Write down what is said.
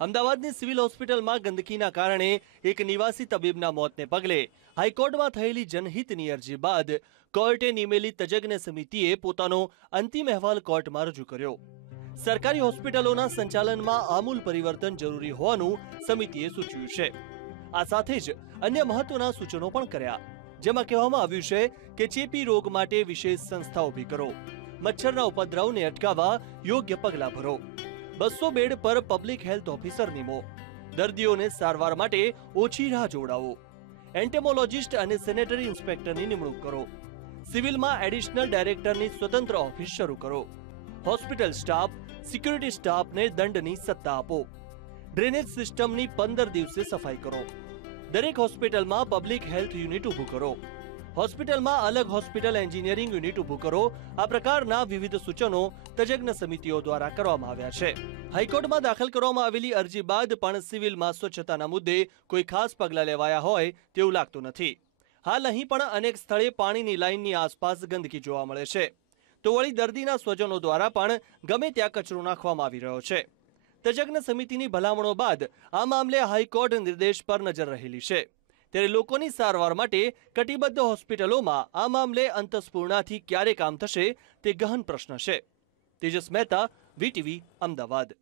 અમદાવાદની સિવિલ હોસ્પિટલમાં ગંદકીના કારણે એક નિવાસી તબીબના મોતને પગલે હાઈકોર્ટમાં થયેલી જનહિતની અરજી બાદ કોર્ટે નિમેલી તજજ્ઞ સમિતિએ પોતાનો અંતિમ અહેવાલ કોર્ટમાં રજૂ કર્યો. સરકારી હોસ્પિટલોના સંચાલનમાં આમૂલ પરિવર્તન જરૂરી હોવાનું સમિતિએ સૂચવ્યું છે. આ સાથે જ અન્ય મહત્વના સૂચનો પણ કર્યા. જેમાં કહેવામાં આવ્યું છે કે ચેપી રોગ માટે વિશેષ સંસ્થા ઊભી કરો. મચ્છરના ઉપદ્રવને અટકાવવા યોગ્ય પગલાં ભરો. બસો બેડ પર પબ્લિક હેલ્થ ઓફિસર નિમો. દર્દીઓને સારવાર માટે ઓછી રાહ જોડાવો એન્ટેમોલોજિસ્ટ અને સેનેટરી ઇન્સ્પેક્ટરની નિમણૂક કરો. સિવિલમાં એડિશનલ ડાયરેક્ટરની સ્વતંત્ર ઓફિસ શરૂ કરો. હોસ્પિટલ સ્ટાફ સિક્યુરિટી સ્ટાફને દંડની સત્તા આપો. ડ્રેનેજ સિસ્ટમની પંદર દિવસે સફાઈ કરો. દરેક હોસ્પિટલમાં પબ્લિક હેલ્થ યુનિટ ઊભું કરો. હોસ્પિટલમાં અલગ હોસ્પિટલ એન્જિનિયરિંગ યુનિટ ઊભું કરો. આ પ્રકારના વિવિધ સૂચનો તજજ્ઞ સમિતિઓ દ્વારા કરવામાં આવ્યા છે. હાઈકોર્ટમાં દાખલ કરવામાં આવેલી અરજી બાદ પણ સિવિલમાં સ્વચ્છતાના મુદ્દે કોઈ ખાસ પગલાં લેવાયા હોય તેવું લાગતું નથી. હાલ અહીં પણ અનેક સ્થળે પાણીની લાઇનની આસપાસ ગંદકી જોવા મળે છે. તો વળી દર્દીના સ્વજનો દ્વારા પણ ગમે ત્યાં કચરો નાખવામાં આવી રહ્યો છે. તજજ્ઞ સમિતિની ભલામણો બાદ આ મામલે હાઈકોર્ટ નિર્દેશ પર નજર રહેલી છે. ત્યારે લોકોની સારવાર માટે કટિબદ્ધ હોસ્પિટલોમાં આ મામલે અંતસ્પૂર્ણાથી ક્યારે કામ થશે તે ગહન પ્રશ્ન છે. તેજસ મહેતા, વીટીવી, અમદાવાદ.